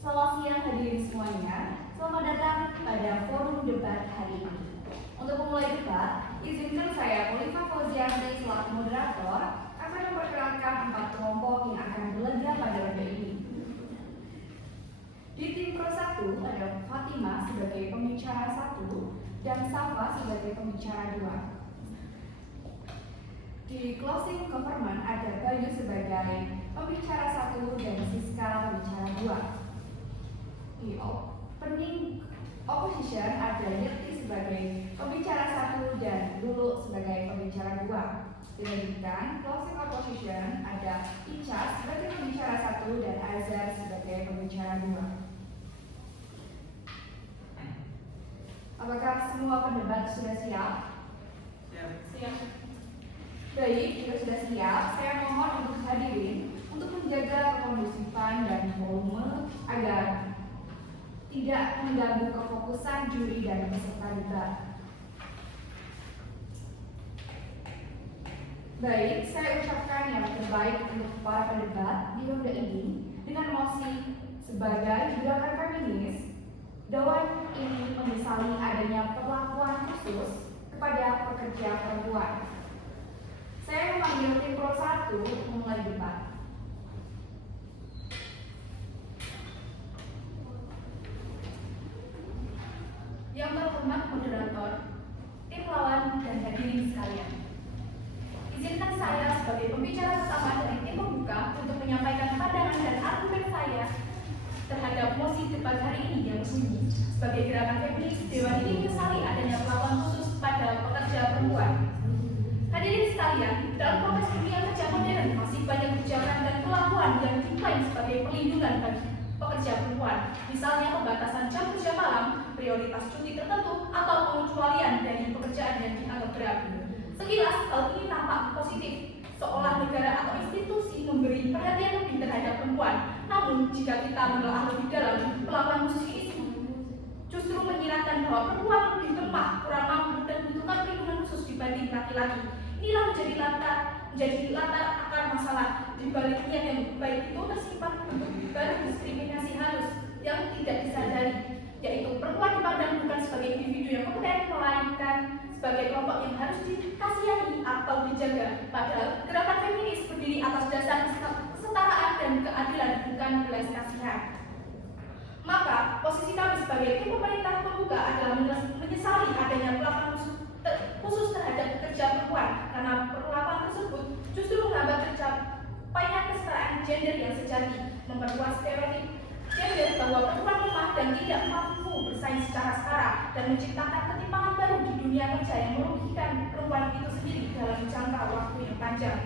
Selamat siang hadirin semuanya. Selamat datang pada forum debat hari ini. Untuk memulai debat, izinkan saya Oliva Fauziani selaku moderator akan memperkenalkan 4 kelompok yang akan berlaga pada laga ini. Di tim Pro 1 ada Fatima sebagai pembicara 1 dan Safa sebagai pembicara 2. Di closing government ada Bayu sebagai pembicara 1 dan Siska pembicara 2. Di opening opposition ada Yeti sebagai pembicara 1 dan Lulu sebagai pembicara 2. Dilanjutkan closing opposition ada Ica sebagai pembicara 1 dan Azhar sebagai pembicara 2. Apakah semua pendebat sudah siap? Siap. Baik, jika sudah siap, saya mohon untuk hadirin untuk menjaga kekondusifan dan volume agar tidak mengganggu kefokusan juri dan peserta debat. Baik, saya ucapkan yang terbaik untuk para pendebat di ronde ini dengan mosi sebagai gerakan feminis. Dewan ini menyesali adanya perlakuan khusus kepada pekerja perempuan. Saya memanggil tim Pro 1 untuk memulai debat. Yang terhormat moderator, tim lawan dan hadirin sekalian. Izinkan saya sebagai pembicara pertama dari tim pembuka untuk menyampaikan pandangan dan argumen saya terhadap mosi debat hari ini yang berbunyi sebagai gerakan feminis. Dewan ini menyesali adanya perlakuan khusus pada pekerja perempuan. Hadirin sekalian, dalam konteks dunia kerja modern masih banyak kebijakan dan perlakuan yang diklaim sebagai pelindungan bagi pekerja perempuan, misalnya pembatasan jam kerja malam, prioritas cuti tertentu, atau pengecualian dari pekerjaan yang dianggap berat. Sekilas hal ini tampak positif, seolah negara atau institusi memberi perhatian lebih terhadap perempuan. Namun, jika kita menelaah lebih dalam, perlakuan khusus ini justru menyiratkan bahwa perempuan lebih lemah, kurang mampu, dan membutuhkan perlindungan khusus dibanding laki-laki. Inilah menjadi latar akar masalah. Di balik niat yang baik itu tersimpan bentuk baru diskriminasi halus yang tidak disadari, yaitu perempuan dipandang bukan sebagai individu yang kompeten, melainkan sebagai kelompok yang harus dikasihani atau dijaga. Padahal gerakan feminis berdiri atas dasar kesetaraan dan keadilan, bukan belas kasihan. Maka posisi kami sebagai tim pemerintah pembuka adalah menyesali adanya perlakuan khusus terhadap pekerja perempuan, karena perlakuan tersebut justru menghambat tercapainya kesetaraan gender yang sejati, memperkuat stereotip gender bahwa perempuan lemah dan tidak mampu bersaing secara setara, dan menciptakan ketimpangan baru di dunia kerja yang merugikan perempuan itu sendiri dalam jangka waktu yang panjang.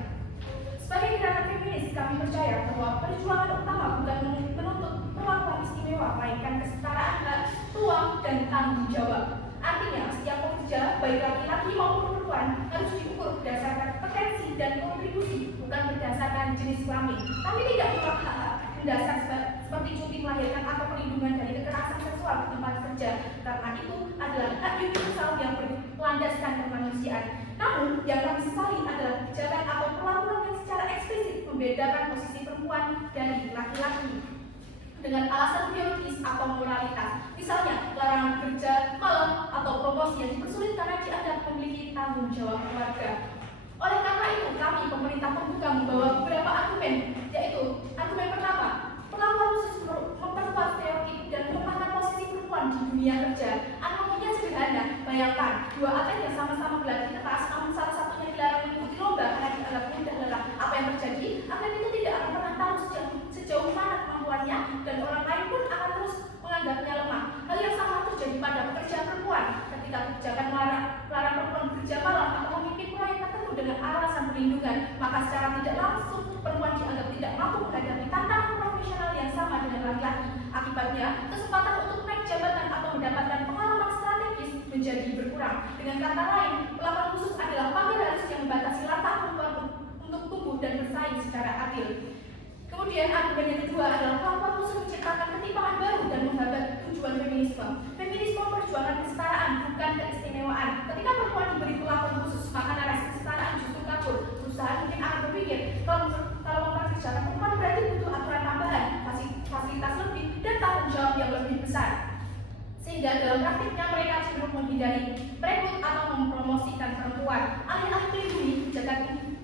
Sebagai gerakan feminis, kami percaya bahwa perjuangan utama bukan menuntut perlakuan istimewa, melainkan kesetaraan hak, peluang, dan tanggung jawab. Artinya, setiap pekerja, baik laki-laki maupun perempuan, harus diukur berdasarkan potensi dan kontribusi, bukan berdasarkan jenis kelamin. Kami tidak menolak hak mendasar seperti cuti melahirkan atau perlindungan dari kekerasan seksual di tempat kerja, karena itu adalah hak universal yang berlandaskan kemanusiaan. Namun, yang kami sesali adalah kebijakan atau perlakuan yang secara eksplisit membedakan posisi perempuan dari laki-laki dengan alasan biologis atau moralitas, misalnya larangan kerja malam atau promosi yang dipersulit karena dianggap memiliki tanggung jawab keluarga. Oleh karena itu, kami pemerintah pembuka membawa beberapa argumen, yaitu argumen pertama, perlakuan khusus memperkuat stereotip dan melemahkan posisi perempuan di dunia kerja. Analoginya sederhana, bayangkan dua atlet yang sama-sama berlatih keras, namun salah satunya dilarang mengikuti lomba karena dianggap mudah lelah. Apa yang terjadi? Atlet itu tidak akan pernah tahu sejauh mana kemampuannya, dan orang lain pun akan terus menganggapnya lemah. Hal yang sama terjadi pada pekerja perempuan. Ketika kebijakan melarang perempuan bekerja malam atau memimpin proyek tertentu dengan alasan perlindungan, maka secara tidak langsung perempuan dianggap tidak mampu menghadapi tantangan profesional yang sama dengan laki-laki. Akibatnya, kesempatan untuk naik jabatan atau mendapatkan pengalaman strategis menjadi berkurang. Dengan kata lain, perlakuan khusus adalah pagar halus yang membatasi langkah perempuan untuk tumbuh dan bersaing secara adil. Kemudian argumen yang kedua adalah perlakuan khusus menciptakan ketimpangan baru dan menghambat tujuan feminisme. Feminisme memperjuangkan kesetaraan, bukan keistimewaan. Ketika perempuan diberi perlakuan khusus, maka narasi kesetaraan justru kabur. Perusahaan mungkin akan berpikir kalau memperkerjakan perempuan berarti butuh aturan tambahan, fasilitas lebih, dan sehingga dalam praktiknya mereka cenderung menghindari, merekrut atau mempromosikan perempuan. Alih-alih melindungi, kebijakan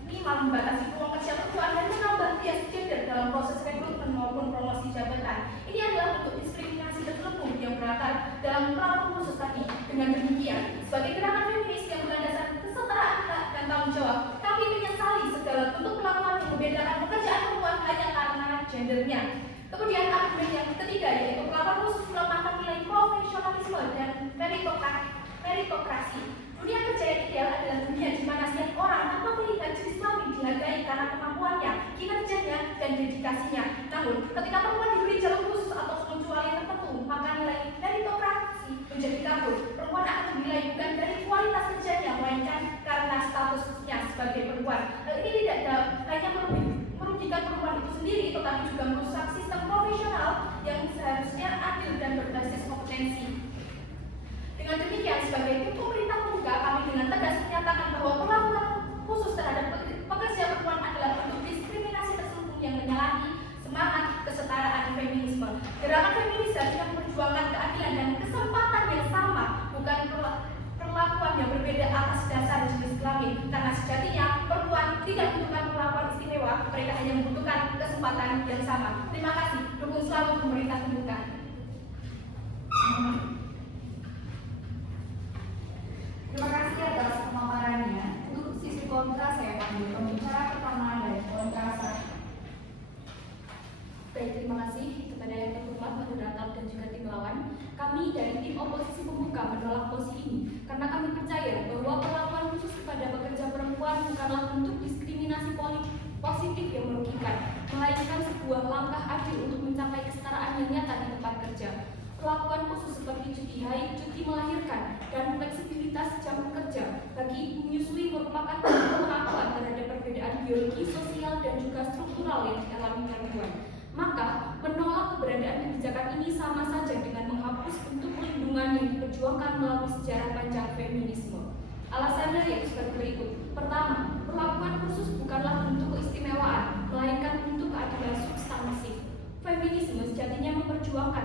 ini malah membatasi peluang kerja perempuan dan menambah bias gender dalam proses rekrutmen maupun promosi jabatan. Ini adalah bentuk diskriminasi terselubung yang berakar dalam perlakuan khusus tadi. Dengan demikian, sebagai gerakan feminis yang berlandaskan kesetaraan hak dan tanggung jawab, kami menyesali segala bentuk perlakuan yang membedakan pekerjaan perempuan hanya karena gendernya. Kemudian argumen yang ketiga yaitu perlakuan khusus melemahkan nilai profesionalisme dan meritokrasi. Dunia kerja yang ideal adalah dunia di mana setiap orang tanpa melihat jenis kelamin dihargai karena kemampuannya, kinerjanya, dan dedikasinya. Namun, ketika perempuan diberi jalur khusus atau pengecualian tertentu, maka nilai meritokrasi menjadi kabur. Perempuan akan dinilai bukan dari kualitas kerjanya, melainkan karena statusnya sebagai perempuan. Hal ini tidak hanya merugikan perempuan itu sendiri, tetapi juga merusak sistem profesional yang seharusnya adil dan berbasis kompetensi. Dengan demikian, sebagai tim pemerintah membuka, kami dengan tegas menyatakan bahwa perlakuan khusus terhadap pekerja perempuan adalah bentuk diskriminasi terselubung yang menyalahi semangat kesetaraan feminisme. Gerakan feminis harusnya memperjuangkan keadilan dan kesempatan yang sama, bukan perlakuan yang berbeda atas dasar jenis kelamin. Karena sejatinya perempuan tidak membutuhkan perlakuan istimewa, mereka hanya membutuhkan kesempatan yang sama. Terima kasih. Dukung selalu pemerintah membuka. Terima kasih atas pemaparannya. Untuk sisi kontra, saya panggil pembicara pertama dari kontra 1. Baik, terima kasih kepada yang terhormat moderator dan juga tim lawan. Kami dari tim oposisi pembuka menolak posisi ini karena kami percaya bahwa perlakuan khusus kepada pekerja perempuan bukanlah bentuk diskriminasi positif yang merugikan, melainkan sebuah langkah adil untuk mencapai kesetaraan yang nyata di tempat kerja. Perlakuan khusus seperti cuti haid, cuti melahirkan, dan fleksibilitas jam kerja bagi ibu menyusui merupakan pengakuan terhadap perbedaan biologi, sosial, dan juga struktural yang dialami perempuan. Maka, menolak keberadaan kebijakan ini sama saja dengan menghapus bentuk perlindungan yang diperjuangkan melalui sejarah panjang feminisme. Alasannya yaitu sebagai berikut. Pertama, perlakuan khusus bukanlah bentuk keistimewaan, melainkan bentuk keadilan substansif. Feminisme sejatinya memperjuangkan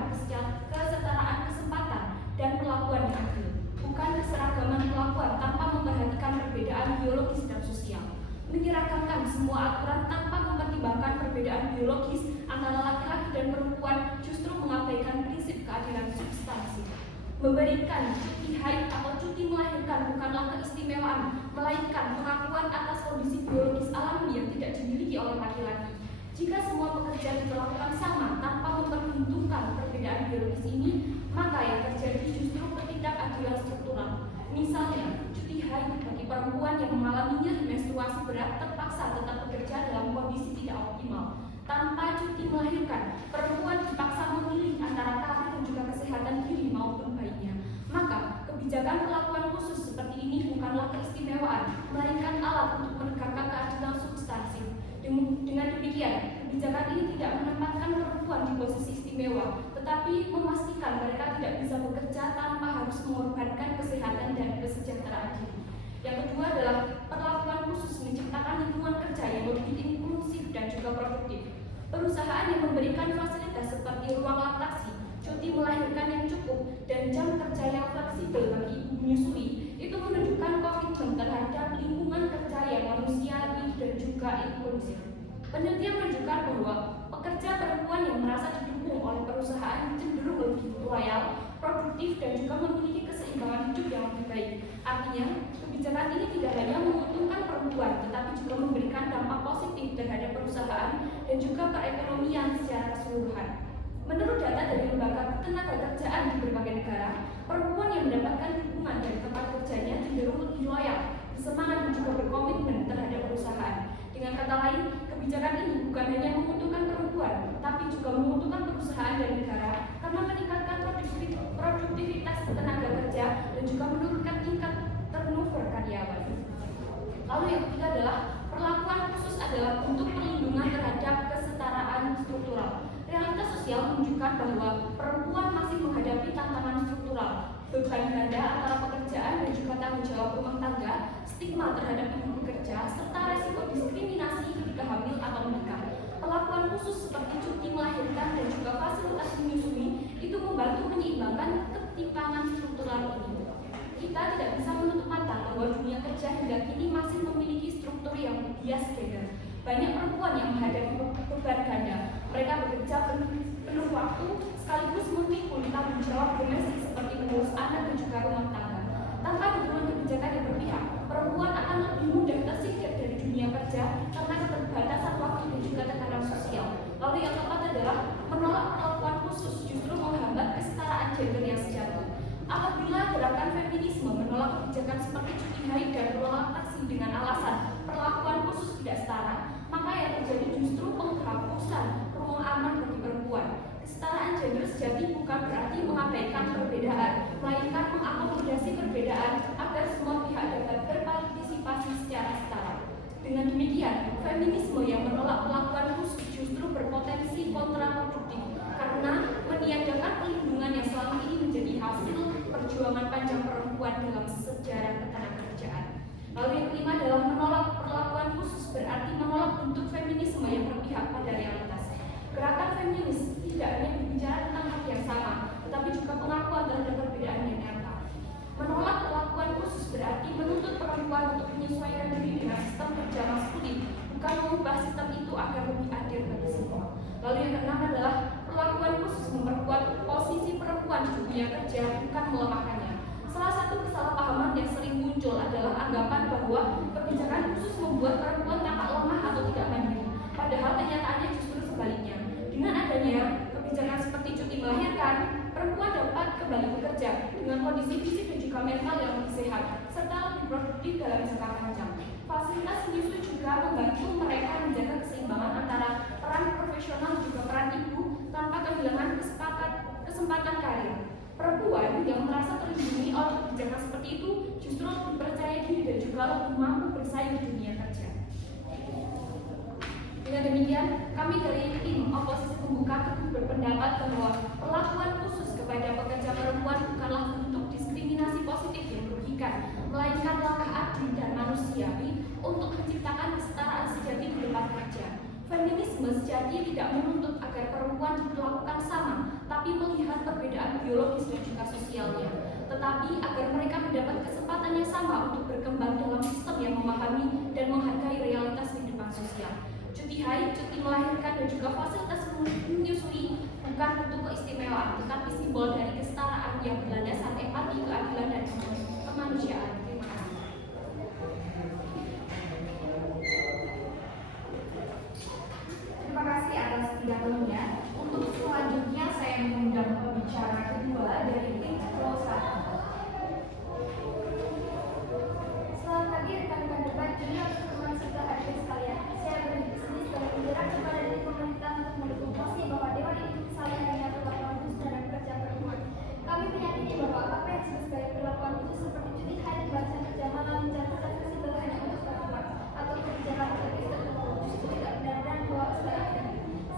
kesetaraan kesempatan dan perlakuan yang adil, bukan keseragaman perlakuan tanpa memperhatikan perbedaan biologis dan sosial. Menyeragamkan semua aturan tanpa mempertimbangkan perbedaan biologis antara laki-laki dan perempuan justru mengabaikan prinsip keadilan substansi. Memberikan cuti haid atau cuti melahirkan bukanlah keistimewaan, melainkan pengakuan atas kondisi biologis alami yang tidak dimiliki oleh laki-laki. Jika semua pekerjaan diperlakukan sama tanpa memperhitungkan perbedaan biologis ini, maka yang terjadi justru ketidakadilan struktural. Misalnya, cuti haid bagi perempuan yang mengalami nyeri menstruasi berat terpaksa tetap bekerja dalam kondisi tidak optimal. Tanpa cuti melahirkan, perempuan dipaksa memilih antara karir dan juga kesehatan diri maupun bayinya. Maka, kebijakan perlakuan khusus seperti ini bukanlah keistimewaan, melainkan alat untuk menegakkan keadilan substansi. Dengan demikian, kebijakan ini tidak menempatkan perempuan di posisi istimewa, tetapi memastikan mereka tidak bisa bekerja tanpa harus mengorbankan kesehatan dan kesejahteraan diri. Yang kedua adalah perlakuan khusus menciptakan lingkungan kerja yang lebih inklusif dan juga produktif. Perusahaan yang memberikan fasilitas seperti ruang laktasi, cuti melahirkan yang cukup, dan jam kerja yang fleksibel bagi ibu menyusui itu menunjukkan komitmen terhadap lingkungan kerja yang manusiawi dan juga inklusif. Penelitian menunjukkan bahwa pekerja perempuan yang merasa didukung oleh perusahaan cenderung lebih loyal, produktif, dan juga memiliki keseimbangan hidup yang lebih baik. Artinya, kebijakan ini tidak hanya menguntungkan perempuan, tetapi juga memberikan dampak positif terhadap perusahaan dan juga perekonomian secara keseluruhan. Menurut data dari lembaga ketenagakerjaan di berbagai negara, perempuan yang mendapatkan dukungan dari tempat kerjanya cenderung lebih loyal, bersemangat dan juga berkomitmen terhadap perusahaan. Dengan kata lain, kebijakan ini bukan hanya menguntungkan perempuan, tapi juga menguntungkan perusahaan dan negara karena meningkatkan produktivitas tenaga kerja dan juga menurunkan tingkat turnover karyawan. Lalu yang ketiga adalah perlakuan khusus adalah untuk perlindungan terhadap kesetaraan struktural. Realitas sosial menunjukkan bahwa perempuan masih menghadapi tantangan struktural, beban ganda antara pekerjaan dan juga tanggung jawab rumah tangga, stigma terhadap ibu bekerja, serta resiko diskriminasi ketika hamil atau menikah. Perlakuan khusus seperti cuti melahirkan dan juga fasilitas menyusui itu membantu menyeimbangkan ketimpangan beban ganda. Mereka bekerja penuh waktu sekaligus memikul tanggung jawab domestik seperti mengurus anak dan juga rumah tangga. Tanpa dukungan kebijakan yang berpihak, perempuan akan lebih mudah tersingkir dari dunia kerja karena keterbatasan waktu dan juga tekanan sosial. Lalu yang keempat adalah menolak perlakuan khusus justru menghambat kesetaraan gender yang sejati. Apabila gerakan feminisme menolak kebijakan seperti cuti haid dan relaksasi dengan alasan perlakuan khusus tidak setara, maka yang terjadi justru penghapusan ruang aman bagi perempuan. Kesetaraan gender sejati bukan berarti mengabaikan perbedaan, melainkan mengakomodasi perbedaan agar semua pihak dapat berpartisipasi secara setara. Dengan demikian, feminisme yang menolak perlakuan khusus justru berpotensi kontraproduktif karena meniadakan perlindungan yang selama ini menjadi hasil perjuangan panjang perempuan dalam sejarah ketenagakerjaan. Lalu yang kelima adalah menolak perlakuan khusus berarti menolak bentuk feminisme yang berpihak pada realitas. Gerakan feminis tidak hanya berbicara tentang hak yang sama, tetapi juga pengakuan terhadap perbedaan yang nyata. Menolak perlakuan khusus berarti menuntut perempuan untuk menyesuaikan diri dengan sistem kerja maskulin, bukan mengubah sistem itu agar lebih adil bagi semua. Lalu yang keenam adalah perlakuan khusus memperkuat posisi perempuan di dunia kerja, bukan melemahkannya. Salah satu kesalahpahaman yang sering muncul adalah anggapan bahwa kebijakan khusus membuat perempuan tampak lemah atau tidak mandiri. Padahal kenyataannya justru sebaliknya. Dengan adanya kebijakan seperti cuti melahirkan, perempuan dapat kembali bekerja dengan kondisi fisik dan juga mental yang lebih sehat, serta lebih produktif dalam jangka panjang. Fasilitas menyusui juga membantu mereka menjaga keseimbangan antara peran profesional dan juga peran ibu tanpa kehilangan kesempatan karir. Perempuan yang merasa terlindungi oleh kebijakan seperti itu justru lebih percaya diri dan juga lebih mampu bersaing di dunia kerja. Dengan demikian, kami dari tim oposisi pembuka teguh berpendapat bahwa perlakuan khusus kepada pekerja perempuan bukanlah bentuk diskriminasi positif yang merugikan, melainkan langkah adil dan manusiawi untuk menciptakan kesetaraan sejati di tempat kerja. Feminisme sejati tidak menuntut agar perempuan diperlakukan sama, tapi melihat perbedaan biologis dan juga sosialnya, tetapi agar mereka mendapat kesempatan yang sama untuk berkembang dalam sistem yang memahami dan menghargai realitas kehidupan sosial. Cuti haid, cuti melahirkan, dan juga fasilitas menyusui bukan bentuk keistimewaan, tetapi simbol dari kesetaraan yang berlandaskan empati, keadilan, dan kemanusiaan. Terima kasih. Terima kasih atas pidatonya. Untuk selanjutnya saya mengundang pembicara kedua dari tim Pro 1. Selamat pagi rekan-rekan debat, junior, teman serta hadirin sekalian. Saya berdiri di sini sebagai penggerak kepada dari pemerintah untuk mendukung mosi bahwa Dewan ini misalnya hanya perlakuan khusus terhadap pekerja perempuan. Kami meyakini bahwa apa yang disebut sebagai perlakuan khusus seperti cuti haid, pembatasan kerja malam, jam kerja fleksibel hanya untuk perempuan, atau kebijakan tertentu justru tidak benar-benar membawa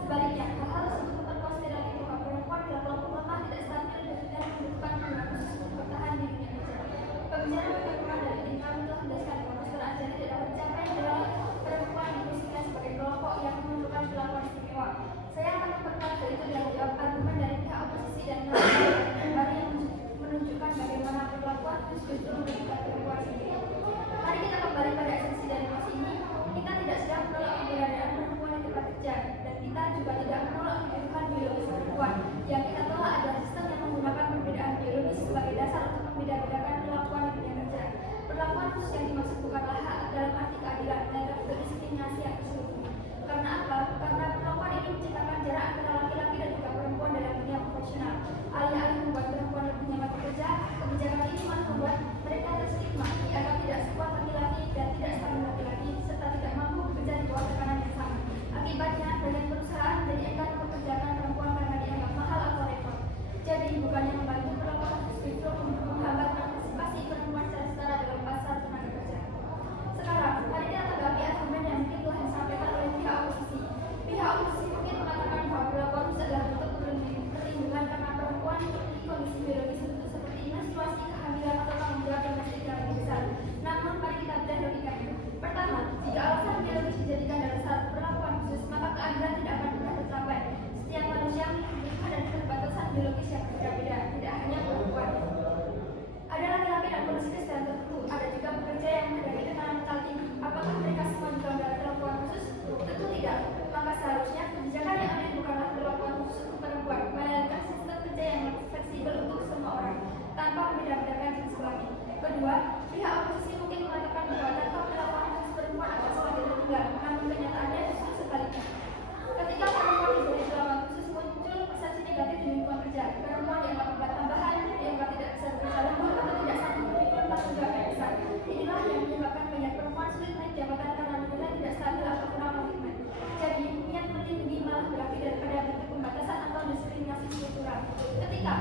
sebaliknya. Hal-hal tersebut memperkuat stereotip bahwa perempuan adalah kelompok lemah, tidak stabil, dan Ketika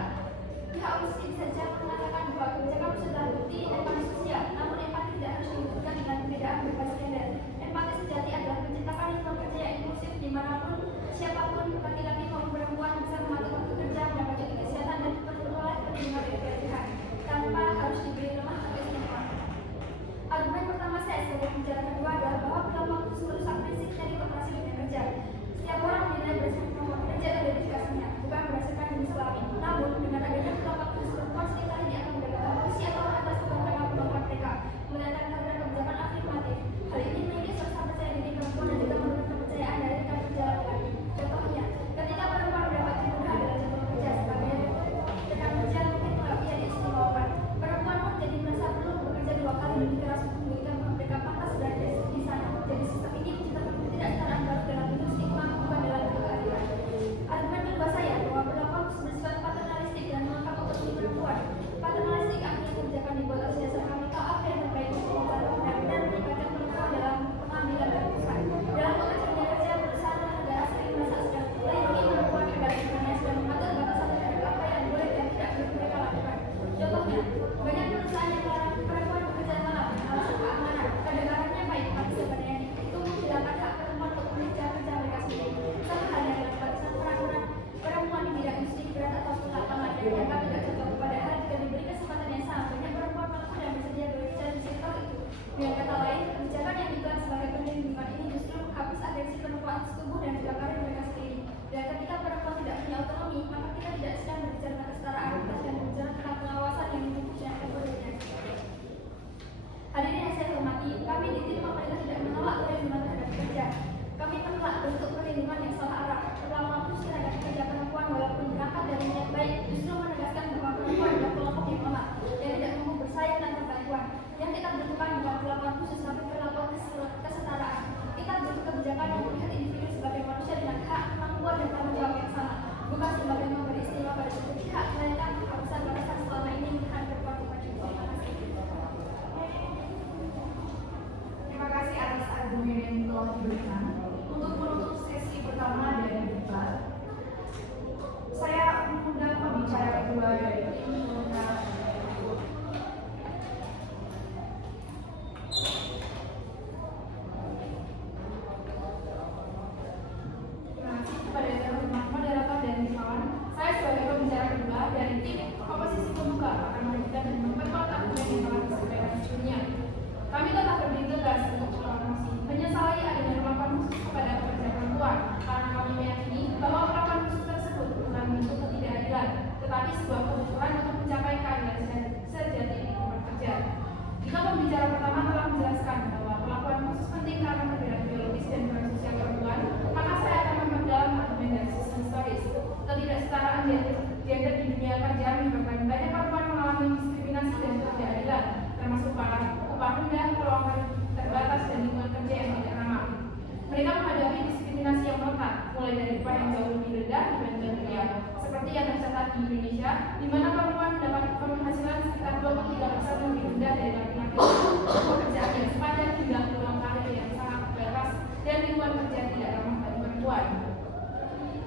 pihak OSIS saja mengatakan bahwa kebijakan sudah terbukti empati sosial, namun empati tidak harus diwujudkan dengan perbedaan berbasis gender. Empati sejati adalah menciptakan lingkungan kerja yang inklusif dimanapun, siapapun, laki-laki maupun perempuan bisa mematuhi waktu kerja, mendapat cuti kesehatan dan memperoleh perlindungan dari pelecehan tanpa harus diberi lemah atau istimewa. Argumen pertama saya sebagai pembicara kedua adalah bahwa perlakuan khusus merusak prinsip meritokrasi dunia kerja. Setiap orang dinilai berdasarkan kemampuan kerja dan dedikasinya, bukan berdasarkan jenis kelamin. Namun, dengan adanya perlakuan khusus perempuan sekitar ini akan mendapatkan posisi atau atas mereka kemampuan mereka, mendatangkan karena kebijakan afirmatif. Hal ini memiliki rasa percaya diri perempuan dan juga menurunkan kepercayaan dari rekan kerja laki-laki. Contohnya, ketika perempuan mendapat kemudahan dalam jadwal kerja sebagai rekan kerja mungkin menganggap ia diistimewakan. Perempuan pun jadi merasa perlu bekerja 2 kali lebih keras untuk membuktikan bahwa mereka pantas berada di sana. Jadi sistem ini menciptakan ketidaksetaraan baru dalam bentuk stigma, bukan dalam bentuk keadilan. Argumen kedua saya bahwa perlakuan khusus bersifat paternalistik dan mengangkat otonomi perempuan. Paternalistik artinya kebijakan dibuat atas dasar kami tahu apa yang terbaik untuk kita dan benar-benar melibatkan perempuan dalam pengambilan keputusan. Dalam konteks dunia kerja, perusahaan dan negara sering merasa sedang melindungi perempuan agar lingkungannya sedang mengatur batasan terhadap apa yang boleh dan tidak boleh mereka lakukan. Contohnya, banyak perusahaan yang melarang perempuan bekerja malam dengan alasan keamanan. Kedengarannya baik, tapi sebenarnya itu menghilangkan hak perempuan untuk memilih jam kerja mereka sendiri. Sama halnya dengan batasan peraturan perempuan di bidang industri berat ataupun lapangan yang dianggap tidak cocok. Padahal jika diberi kesempatan yang sama, banyak perempuan mampu dan bersedia bekerja di sektor itu. Dengan kata lain, kebijakan yang diklaim sebagai perlindungan ini justru menghapus atensi perempuan atas tubuh dan juga karir mereka sendiri. Dan ketika perempuan tidak punya otonomi, maka kita tidak sedang berbicara tentang kesetaraan, kita sedang berbicara tentang pengawasan yang dituntut dan kemudiannya. Hadirin yang saya hormati, kami di tim pemerintah tidak menolak perlindungan terhadap pekerja. Kami menolak bentuk perlindungan yang salah arah. Perlakuan khusus terhadap pekerja perempuan walaupun berangkat dari niat baik justru menegaskan bahwa perempuan adalah kelompok yang lemah yang tidak mampu bersaing tanpa bantuan. Yang kita butuhkan bukan perlakuan khusus tapi perlakuan kesetaraan. Kita butuh kebijakan yang melihat individu sebagai manusia dengan hak, kemampuan dan tanggung jawab yang sama, bukan sebagai memberi istimewa pada suatu pihak, melainkan keharusan batasan selama ini menahan perempuan di maju. Terima kasih atas argumen yang telah diberikan. Untuk menutup sesi pertama dari debat, saya mengundang pembicara kedua dari tim pemerintah. Terima kasih kepada teman-teman moderator dan kawan. Saya sebagai pembicara kedua dari tim oposisi pembuka akan melanjutkan dan memperkuat argumen yang telah disampaikan sebelumnya. Kami tetap berdiri tegas untuk promosi menyesali adanya perlakuan khusus kepada pekerja perempuan karena kami meyakini bahwa perlakuan khusus tersebut bukan bentuk ketidakadilan, tetapi sebuah kebutuhan untuk mencapai keadilan sejati di lingkungan kerja. Jika pembicara pertama telah menjelaskan bahwa perlakuan khusus penting karena perbedaan biologis dan peran sosial perempuan, maka saya akan memperdalam argumen dari sisi historis. Ketidaksetaraan gender di dunia kerja menyebabkan banyak perempuan mengalami diskriminasi dan ketidakadilan, termasuk upah rendah, peluang terbatas, dan lingkungan kerja yang tidak ramah. Mereka menghadapi diskriminasi yang melekat, mulai dari upah yang jauh lebih rendah dibandingkan pria, seperti yang tercatat di Indonesia, di mana perempuan mendapat penghasilan sekitar 23% lebih rendah dari laki-laki. Pekerjaan yang sepadan hingga peluang karir yang sangat terbatas dan lingkungan kerja tidak ramah bagi perempuan.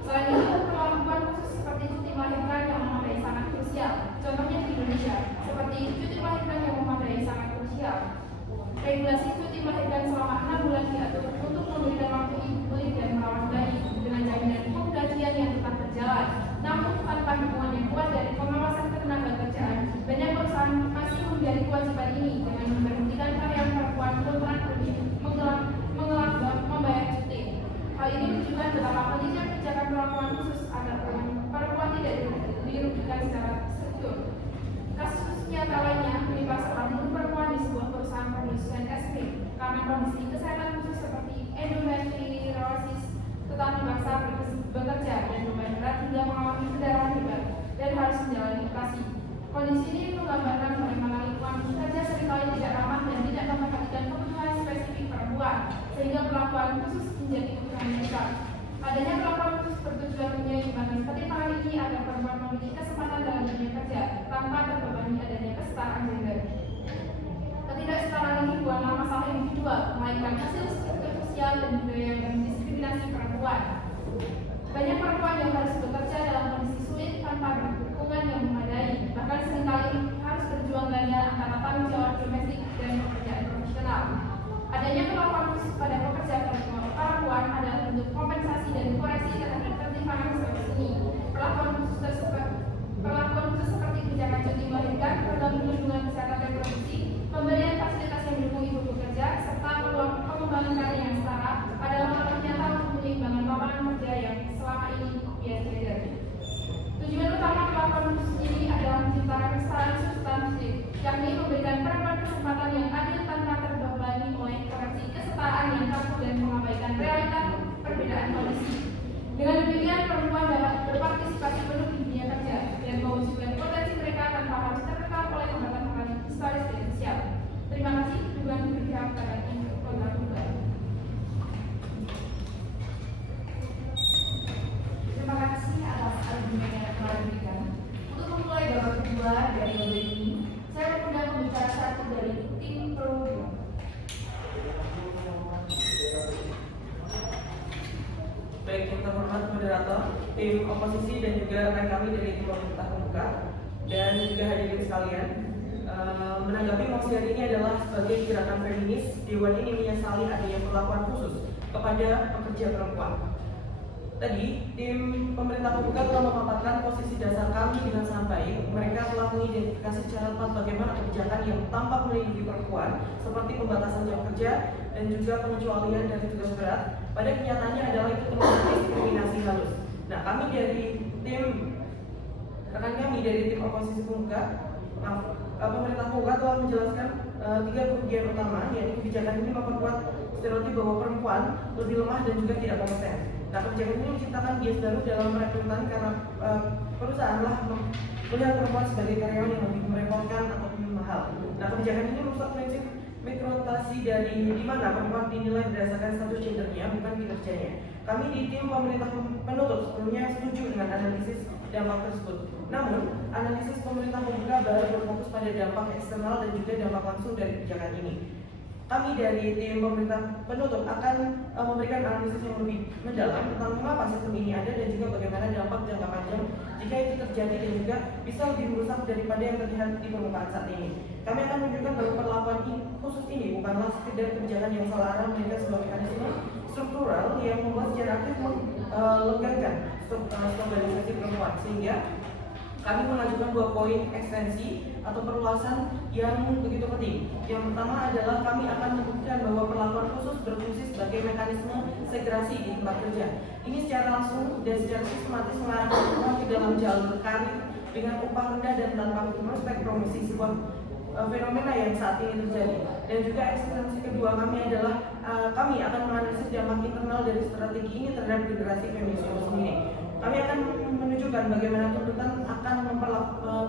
Selain itu, perlakuan khusus seperti cuti melahirkan yang memadai sangat krusial. Contohnya di Indonesia, seperti cuti melahirkan yang memadai sangat krusial. Regulasi cuti melahirkan selama 6 bulan diatur untuk memberikan waktu ibu pulih dan merawat bayi dengan jaminan penggajian yang tetap berjalan. Namun tanpa dukungan yang kuat dari pengawasan ketenagakerjaan, banyak perusahaan masih menjadi kewajiban ini dengan memberhentikan karyawan perempuan kontrak lebih membayar cuti. Hal ini menunjukkan betapa pentingnya kebijakan perlakuan khusus agar perempuan tidak dirugikan secara struktur. Kasus nyata lainnya menimpa seorang buruh perempuan di sebuah perusahaan produsen es krim karena kondisi kesehatan khusus seperti endometriosis tetap memaksa bekerja dan beban berat hingga mengalami pendarahan hebat dan harus menjalani operasi. Kondisi ini menggambarkan bagaimana lingkungan kerja seringkali tidak ramah dan tidak memperhatikan kebutuhan spesifik perempuan, sehingga perlakuan khusus menjadi kebutuhan besar. Adanya perlakuan khusus bertujuan menyeimbangkan ketimpangan ini agar perempuan memiliki kesempatan dalam dunia kerja tanpa terbebani adanya kesetaraan gender. Ketidaksetaraan ini bukanlah masalah individual, melainkan hasil struktur sosial dan budaya yang mendiskriminasi perempuan. Banyak perempuan yang harus bekerja dalam kondisi sulit tanpa kesetaraan substantif, yakni memberikan perempuan kesempatan yang adil tanpa terbebani oleh koreksi kesetaraan yang kaku dan mengabaikan realita perbedaan kondisi. Dengan demikian, perempuan dapat berpartisipasi penuh di dunia kerja dan mewujudkan potensi mereka tanpa harus terkekang oleh hambatan-hambatan historis dan sosial. Terima kasih. Dukungan berpihak pada tim kontrak tunggal. Terima kasih atas argumen yang telah diberikan. Untuk memulai babak kedua dari lomba ini, saya mengundang pembicara satu dari tim Pro 2. Baik, yang terhormat moderator, tim oposisi dan juga rekan kami dari tim pemerintah pembuka dan juga hadirin sekalian. Menanggapi mosi hari ini adalah sebagai gerakan feminis, Dewan ini menyesali adanya perlakuan khusus kepada pekerja perempuan. Tadi, tim pemerintah pembuka telah memaparkan posisi dasar kami dengan sangat baik. Mereka telah mengidentifikasi secara tepat bagaimana kebijakan yang tampak melindungi perempuan, seperti pembatasan jam kerja dan juga pengecualian dari tugas berat. Pada kenyataannya adalah itu termasuk diskriminasi halus. Nah, kami dari tim rekan kami dari tim oposisi pembuka, pemerintah pembuka telah menjelaskan 3 kerugian utama, yaitu kebijakan ini memperkuat stereotip bahwa perempuan lebih lemah dan juga tidak kompeten. Nah, kebijakan ini menciptakan bias baru dalam rekrutmen karena perusahaanlah melihat perempuan sebagai karyawan yang lebih merepotkan ataupun mahal. Nah, kebijakan ini merusak prinsip rekrutasi dari di mana perempuan dinilai berdasarkan status gendernya, bukan kinerjanya. Kami di tim pemerintah penutup sebelumnya setuju dengan analisis dampak tersebut. Namun, analisis pemerintah pembuka baru berfokus pada dampak eksternal dan juga dampak langsung dari kebijakan ini. Kami dari tim pemerintah penutup akan memberikan analisis yang lebih mendalam tentang mengapa sistem ini ada dan juga bagaimana dampak jangka panjang jika itu terjadi dan juga bisa lebih merusak daripada yang terlihat di permukaan saat ini. Kami akan menunjukkan bahwa perlakuan khusus ini bukanlah sekedar kebijakan yang salah arah, melainkan sebuah mekanisme struktural yang membuat secara aktif melenggarkan stabilisasi perempuan, sehingga kami mengajukan 2 poin ekstensi atau perluasan yang begitu penting. Yang pertama adalah kami akan membuktikan bahwa perlakuan khusus berfungsi sebagai mekanisme segregasi di tempat kerja. Ini secara langsung dan secara sistematis mengarahkan perempuan ke dalam jalur karir dengan upah rendah dan tanpa prospek promosi, sebuah fenomena yang saat ini terjadi. Dan juga ekstensi kedua kami adalah kami akan menganalisis dampak internal dari strategi ini terhadap generasi feminis itu sendiri. Kami akan menunjukkan bagaimana tuntutan akan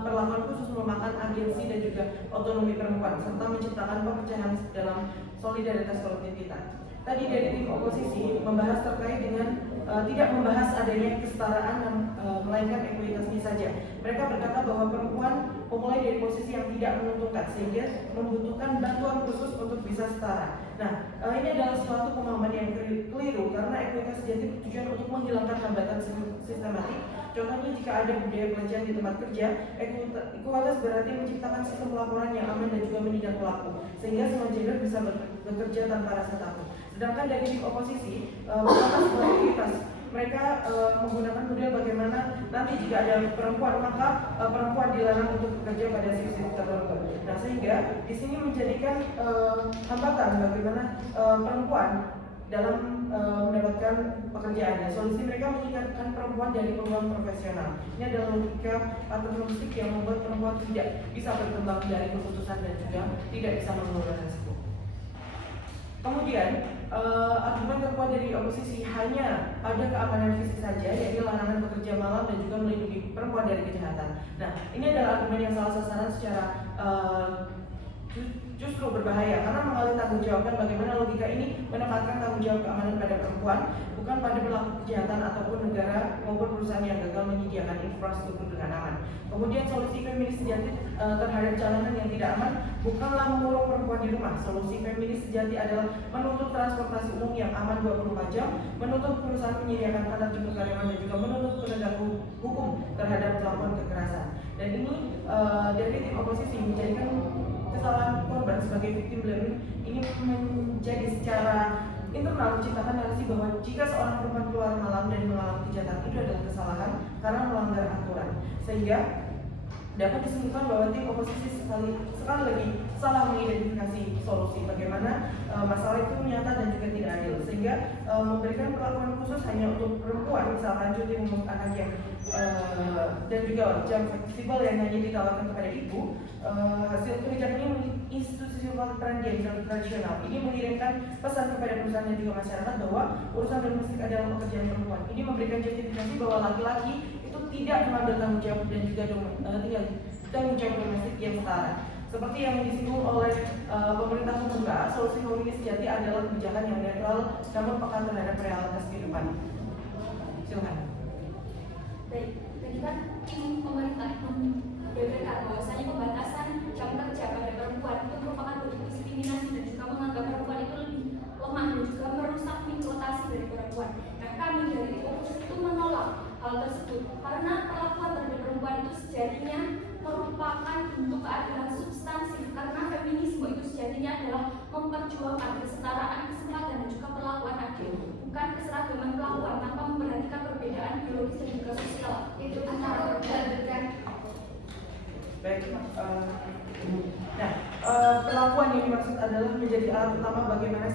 perlakuan khusus merupakan agensi dan juga otonomi perempuan serta menciptakan perpecahan dalam solidaritas kolektif kita. Tadi dari tim oposisi membahas terkait dengan tidak membahas adanya kesetaraan melainkan ekuitasnya saja. Mereka berkata bahwa perempuan memulai dari posisi yang tidak menguntungkan sehingga membutuhkan bantuan khusus untuk bisa setara. Nah, ini adalah suatu pemahaman yang keliru karena ekuitas sejati bertujuan untuk menghilangkan hambatan sistematik. Contohnya jika ada budaya pelecehan di tempat kerja, ekuitas berarti menciptakan sistem laporan yang aman dan juga menindak pelaku sehingga semua gender bisa bekerja tanpa rasa takut. Sedangkan dari tim oposisi berkata sebuah ekuitas. Mereka menggunakan model bagaimana nanti jika ada perempuan maka perempuan dilarang untuk bekerja pada shift tertentu. Nah, sehingga di sini menjadikan hambatan bagaimana perempuan dalam mendapatkan pekerjaan. Nah, solusi mereka mengikatkan perempuan dari peluang profesional. Ini adalah logika paternalistik yang membuat perempuan tidak bisa berkembang dari keputusan dan juga tidak bisa mengelola resiko. Kemudian, argumen terkuat dari oposisi hanya pada keamanan fisik saja, yaitu larangan bekerja malam dan juga melindungi perempuan dari kejahatan. Nah, ini adalah argumen yang salah sasaran secara justru berbahaya karena mengalih tanggung jawabkan bagaimana logika ini menempatkan tanggung jawab keamanan pada perempuan bukan pada pelaku kejahatan ataupun negara maupun perusahaan yang gagal menyediakan infrastruktur dengan aman. Kemudian solusi feminis sejati terhadap jalanan yang tidak aman bukanlah mengurung perempuan di rumah. Solusi feminis sejati adalah menuntut transportasi umum yang aman 24 jam, menuntut perusahaan menyediakan anak jemput karyawan dan juga menuntut penegak hukum terhadap pelakuan kekerasan. Dan ini dari tim oposisi menjadikan kesalahan korban sebagai victim blaming ini menjadi secara internal menciptakan narasi bahwa jika seorang perempuan keluar malam dan mengalami kejahatan itu adalah kesalahan karena melanggar aturan, sehingga dapat disimpulkan bahwa tim oposisi sekali lagi salah mengidentifikasi solusi bagaimana masalah itu nyata dan juga tidak adil, sehingga memberikan perlakuan khusus hanya untuk perempuan, misalkan cuti umum anak yang dan juga jam fleksibel yang hanya ditawarkan kepada ibu. Hasil kebijakan ini institusional dan tradisional. Ini mengirimkan pesan kepada perusahaan dan juga masyarakat bahwa urusan domestik adalah pekerjaan perempuan. Ini memberikan justifikasi bahwa laki-laki itu tidak mengambil tanggung jawab dan juga tanggung jawab domestik yang setara. Seperti yang disinggung oleh pemerintah membuka, solusi feminis sejati adalah kebijakan yang netral namun peka terhadap realitas kehidupan. Silakan. Baik, tadi kan tim pemerintah membeberkan bahwasanya pembatasan jam kerja pada perempuan itu merupakan bentuk diskriminasi dan juga menganggap perempuan itu lebih lemah dan juga merusak mikrotasi dari perempuan. Nah, kami dari oposisi itu menolak hal tersebut karena perlakuan terhadap perempuan itu sejatinya merupakan bentuk keadilan substansif, karena feminisme itu sejatinya adalah memperjuangkan kesetaraan kesempatan dan juga perlakuan adil, bukan keseragaman perlakuan tanpa memperhatikan perbedaan biologis dan juga sosial. Itu acara dilanjutkan. Baik, perlakuan yang dimaksud adalah menjadi alat utama bagaimana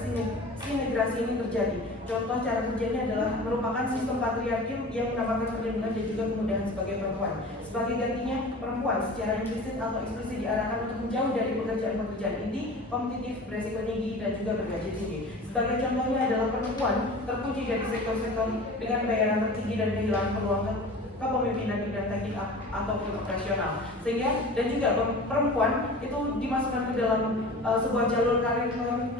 sinegrasi ini terjadi. Contoh cara kerjanya adalah merupakan sistem patriarki yang menawarkan perlindungan dan juga kemudahan sebagai perempuan. Sebagai gantinya, perempuan secara implisit atau eksplisit diarahkan untuk menjauh dari pekerjaan-pekerjaan inti, kompetitif, beresiko tinggi, dan juga bergaji tinggi. Sebagai contohnya adalah perempuan terpuji dari sektor-sektor dengan bayaran tertinggi dan kehilangan peluang kepemimpinan bidang teknik ataupun operasional, sehingga dan juga perempuan itu dimasukkan ke dalam sebuah jalur karir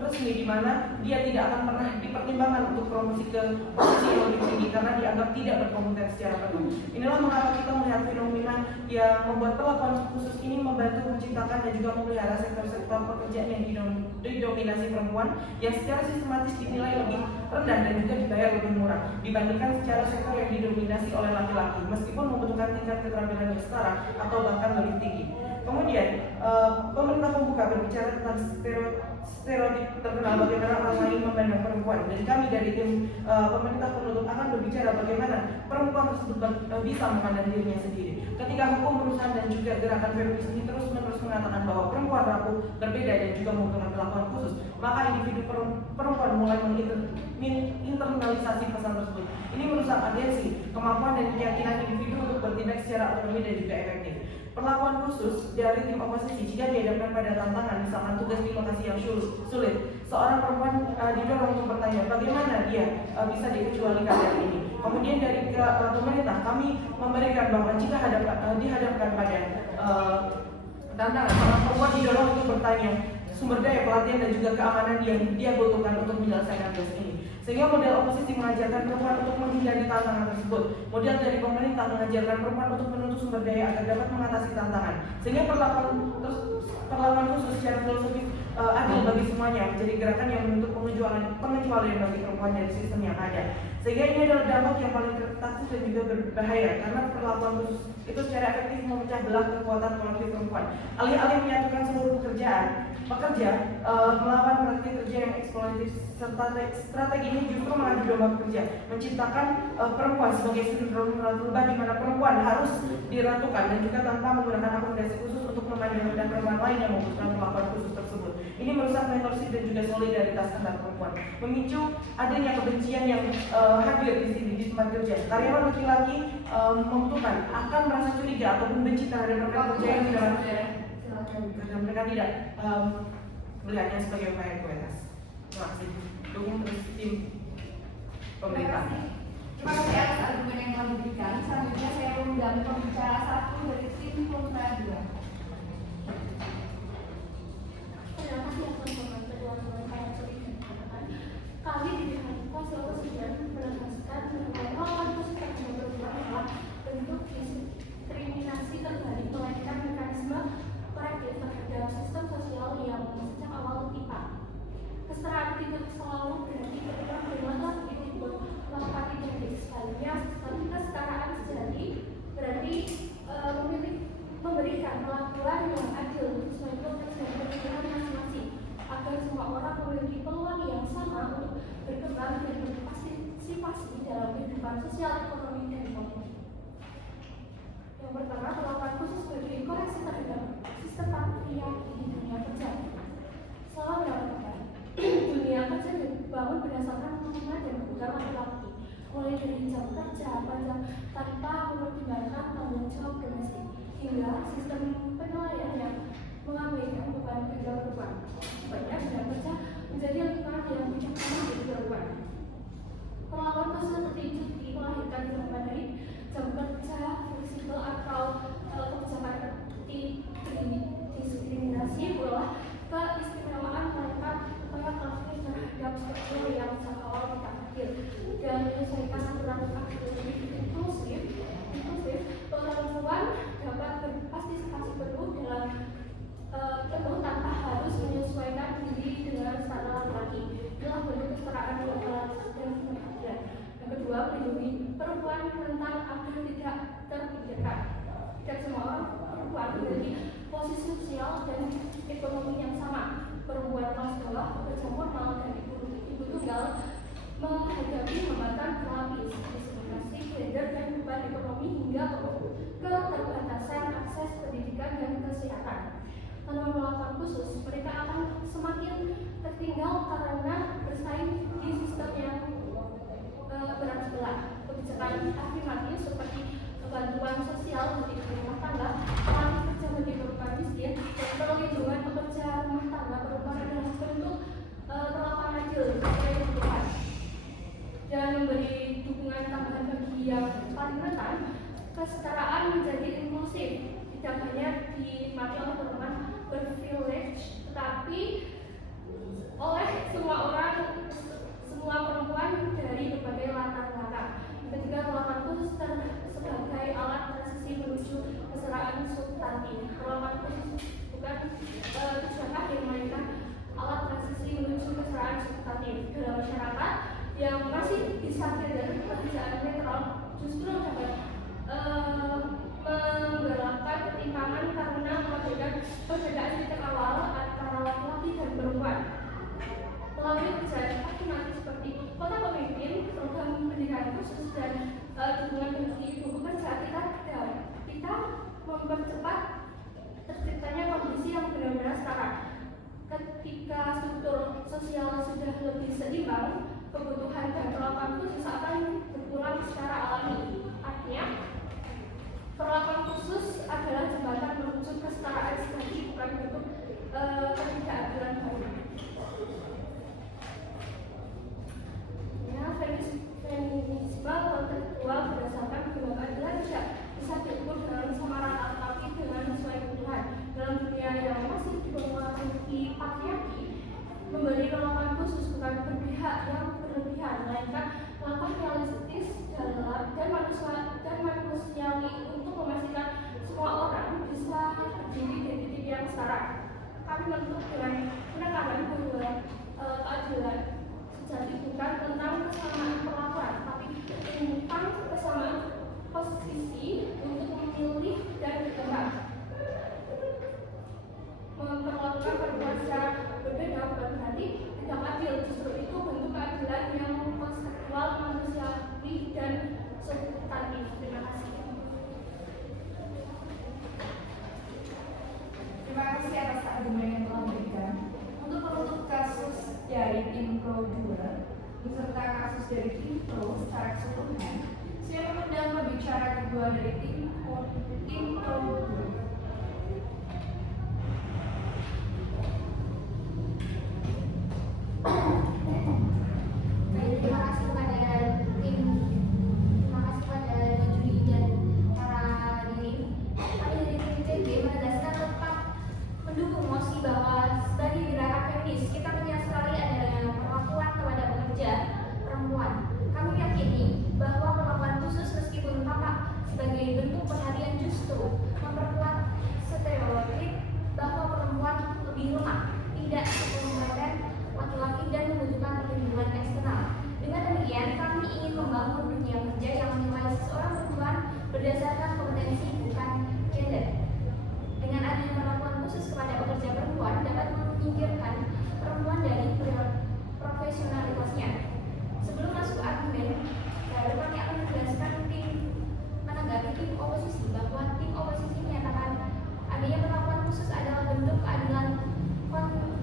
resmi di mana dia tidak akan pernah dipertimbangkan untuk promosi ke posisi yang lebih tinggi karena dianggap tidak berkompeten secara penuh. Inilah mengapa kita melihat fenomena yang membuat perlakuan khusus ini membantu menciptakan dan juga memelihara sektor-sektor pekerjaan yang didominasi perempuan yang secara sistematis dinilai lebih rendah dan juga dibayar lebih murah dibandingkan secara sektor yang didominasi oleh laki-laki, meskipun membutuhkan tingkat keterampilan yang setara atau bahkan lebih tinggi. Kemudian, pemerintah membuka berbicara tentang stereotip terkenal bagaimana orang lain memandang perempuan, dan kami dari tim pemerintah penutup akan berbicara bagaimana perempuan tersebut bisa memandang dirinya sendiri. Ketika hukum perusahaan dan juga gerakan feminis ini terus-menerus mengatakan bahwa perempuan rapuh, berbeda dan juga membutuhkan perlakuan khusus, maka individu perempuan mulai menginternalisasi pesan tersebut. Ini merusak agensi, kemampuan dan keyakinan individu untuk bertindak secara otonomi dan juga efektif. Perlakuan khusus dari tim oposisi jika dihadapkan pada tantangan, misalkan tugas di lokasi yang sulit, seorang perempuan didorong untuk bertanya bagaimana dia bisa dikecualikan dari ini. Kemudian dari pemerintah kami memberikan bahwa jika dihadapkan pada tantangan, seorang perempuan didorong untuk bertanya sumber daya, pelatihan dan juga keamanan yang dia butuhkan untuk menyelesaikan tugas ini. Sehingga model oposisi mengajarkan perempuan untuk menghindari tantangan tersebut. Model dari pemerintah mengajarkan perempuan untuk menuntut sumber daya agar dapat mengatasi tantangan. Sehingga perlakuan khusus secara filosofis adil bagi semuanya menjadi gerakan yang menuntut pengecualian bagi perempuan dari sistem yang ada. Sehingga ini adalah dampak yang paling toksik dan juga berbahaya karena perlakuan khusus itu secara efektif memecah belah kekuatan kolektif perempuan. Alih-alih menyatukan seluruh pekerja melawan praktik kerja yang eksploitatif, serta strategi ini justru mengadu domba pekerja, menciptakan perempuan sebagai sindrom ratu lebah di mana perempuan harus diratukan dan juga tanpa menggunakan akomodasi khusus untuk memandang rendah perempuan lain yang membutuhkan perlakuan khusus tersebut. Ini merusak mentorship dan juga solidaritas antar perempuan, memicu adanya kebencian yang hadir di sini di tempat kerja. Karyawan laki-laki membutuhkan akan merasa curiga ataupun benci terhadap rekan kerja yang karena mereka tidak melihatnya sebagai upaya kualitas. Terima kasih. Dukung terus tim pemerintah. Terima kasih atas argumen yang telah diberikan. Selanjutnya saya mengundang pembicara satu dari tim kontra 2. Terima kasih atas pertemuan para suri. Kami di pihak kuasa hukum menegaskan bahwa lawan positif berubah adalah bentuk diskriminasi terbalik, melainkan mekanisme korektif terhadap sistem sosial yang sejak awal IPA. Kesetaraan tidak selalu berarti ketika berlaku itu melakukan identik sekalinya, kesetaraan sejati berarti memberikan perlakuan yang adil sesuai konteks dan kebutuhan masing-masing agar semua orang memiliki peluang yang sama untuk berkembang dan berpartisipasi dalam kehidupan sosial, ekonomi, dan politik. Yang pertama, perlakuan khusus sebagai koreksi terhadap sistem patriarki di dunia kerja. Selama berapa tahun, dunia kerja dibangun berdasarkan hubungan dan kebutuhan laki-laki, mulai dari jam kerja, tanpa mempertimbangkan tanggung jawab sehingga sistem penilaian yang mengabaikan beban kerja perempuan. Banyak jam kerja menjadi lingkungan yang bijaksana bagi perempuan. Perlakuan khusus seperti cuti melahirkan yang baik, jam kerja fleksibel atau kebijakan diskriminasi pula keistimewaan mereka upaya konflik terhadap struktur yang sejak awal tidak adil dan menyelesaikan aturan inklusif perempuan dapat berpartisipasi penuh dalam penuh tanpa harus menyesuaikan diri dengan standar laki-laki. Inilah bentuk kesetaraan dan keadilan. Yang kedua, melindungi perempuan tentang agar tidak terpikirkan. Tidak semua perempuan memiliki posisi sosial dan ekonomi yang sama. Perempuan kelas bawah, pekerja formal, dan ibu tunggal menghadapi hambatan berlapis, diskriminasi gender dan beban ekonomi hingga keterbatasan akses pendidikan dan kesehatan. Tanpa melakukan khusus, mereka akan semakin tertinggal karena bersaing di sistem yang berat sebelah. Kebijakan afirmatif seperti bantuan sosial bagi rumah tangga, pelatih kerja bagi perempuan miskin, dan perlindungan pekerja rumah tangga perempuan adalah bentuk perlakuan adil sesuai kebutuhan. Dan memberi dukungan tambahan bagi yang paling rentan, kesetaraan menjadi inklusif, tidak hanya dinikmati oleh perempuan berprivilege, tetapi oleh semua perempuan dari berbagai latar belakang. Ketiga, perlakuan khusus sebagai alat transisi menuju kesetaraan substantif. Perlakuan khusus bukan kebijakan yang melainkan alat transisi menuju kesetaraan substantif dalam masyarakat yang masih bisa gender. Pekerjaan netral justru dapat menggelapkan ketimpangan karena mengabaikan perbedaan titik awal antara laki-laki dan perempuan. Melalui kerjaan afirmatif seperti kota pemimpin, program pendidikan khusus dan dukungan bagi ibu pekerja, kita mempercepat terciptanya kondisi yang benar-benar setara. Ketika struktur sosial sudah lebih seimbang, kebutuhan dan perlakuan khusus akan berpulang secara alami. Artinya, perlakuan khusus adalah jembatan menuju kesetaraan sejati, bukan bentuk ketidakadilan baru. Feminisme kontekstual berdasarkan bahwa keadilan tidak bisa diukur dengan sama rata, tetapi dengan sesuai kebutuhan. Dalam dunia yang masih dipengaruhi patriarki, memberi perlakuan khusus bukan berpihak yang berlebihan, melainkan langkah realistis dan manusiawi untuk memastikan semua orang bisa berdiri di titik yang setara. Kami menuntut dengan penekanan bahwa keadilan sejati bukan tentang kesamaan perlakuan, tapi tentang kesamaan posisi untuk memilih dan berkembang. Memperlakukan perempuan secara berbeda bukan berarti tidak adil, justru itu bentuk keadilan yang kontekstual, manusiawi, dan substantif. Terima kasih. Terima kasih atas argumen yang telah diberikan. Untuk menutup kasus dari tim Pro 2 beserta kasus dari tim Pro secara keseluruhan, saya mengundang pembicara kedua dari tim Pro 2. Terima kasih pada juri dan para hadirin. Kami dari tim CG menegaskan tetap mendukung mosi bahwa sebagai gerakan feminis kita punya sekali adanya perlakuan kepada pekerja perempuan. Kami yakini bahwa perlakuan khusus meskipun tampak sebagai bentuk perhatian justru memperkuat stereotip bahwa perempuan lebih lemah, tidak sepenuhnya laki-laki dan membutuhkan perlindungan eksternal. Dengan demikian, kami ingin membangun dunia kerja yang menilai seseorang perempuan berdasarkan kompetensi bukan gender. Dengan adanya perlakuan khusus kepada pekerja perempuan dapat menyingkirkan perempuan dari profesionalitasnya. Sebelum masuk argumen, kami akan menjelaskan menanggapi tim oposisi bahwa tim oposisi menyatakan adanya perlakuan khusus adalah bentuk keadilan konfliktif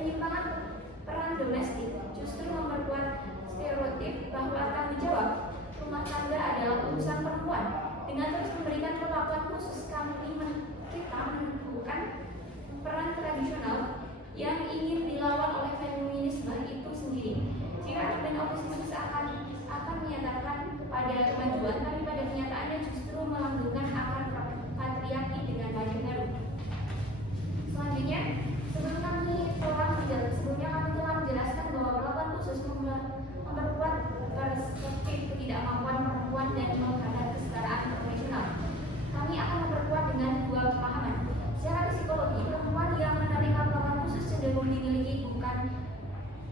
Penyimpangan peran domestik justru memperkuat stereotip bahwa tanggung jawab rumah tangga adalah urusan perempuan. Dengan terus memberikan perlakuan khusus, kita meneguhkan peran tradisional yang ingin dilawan oleh feminisme itu sendiri. Jika dan oposisi akan menyatakan pada kemajuan, tapi pada kenyataannya justru melanggengkan akar patriarki dengan wajah baru. Selanjutnya, sebelumnya kami telah menjelaskan bahwa perlakuan khusus memperkuat perspektif ketidakmampuan perempuan dan menghambat kesetaraan profesional. Kami akan memperkuat dengan dua pemahaman. Secara psikologi, perempuan yang menerima perlakuan khusus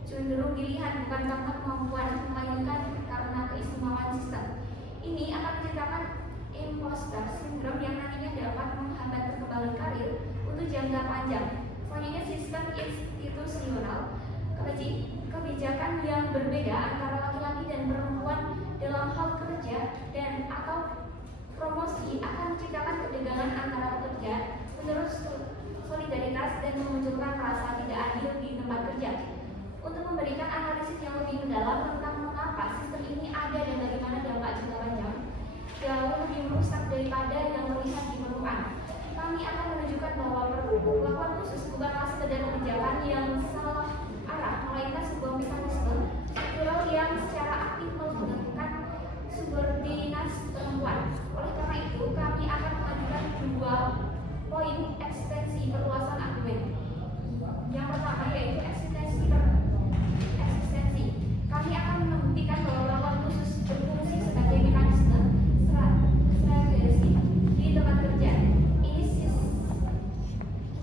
cenderung dilihat bukan karena kemampuan, melainkan karena keistimewaan sistem. Ini akan menciptakan imposter syndrome yang nantinya dapat menghambat perkembangan karir untuk jangka panjang. Selanjutnya, sistem institusional. Kebijakan yang berbeda antara laki-laki dan perempuan dalam hal kerja dan atau promosi akan menciptakan ketegangan antara pekerja, menerus solidaritas dan memunculkan rasa tidak adil di tempat kerja. Untuk memberikan analisis yang lebih mendalam tentang mengapa sistem ini ada dan bagaimana dampak jangka panjang, jauh lebih merusak daripada yang terlihat di permukaan. Kami akan menunjukkan bahwa perlakuan khusus bukanlah sekedar kebijakan yang salah arah, melainkan sebuah mekanisme struktural yang secara aktif menggabungkan subordinasi perempuan. Oleh karena itu, kami akan mengajukan dua poin ekstensi perluasan argumen. Yang pertama yaitu eksistensi. Kami akan membuktikan bahwa perlakuan khusus berfungsi sebagai mekanisme strategi di tempat kerja. Ini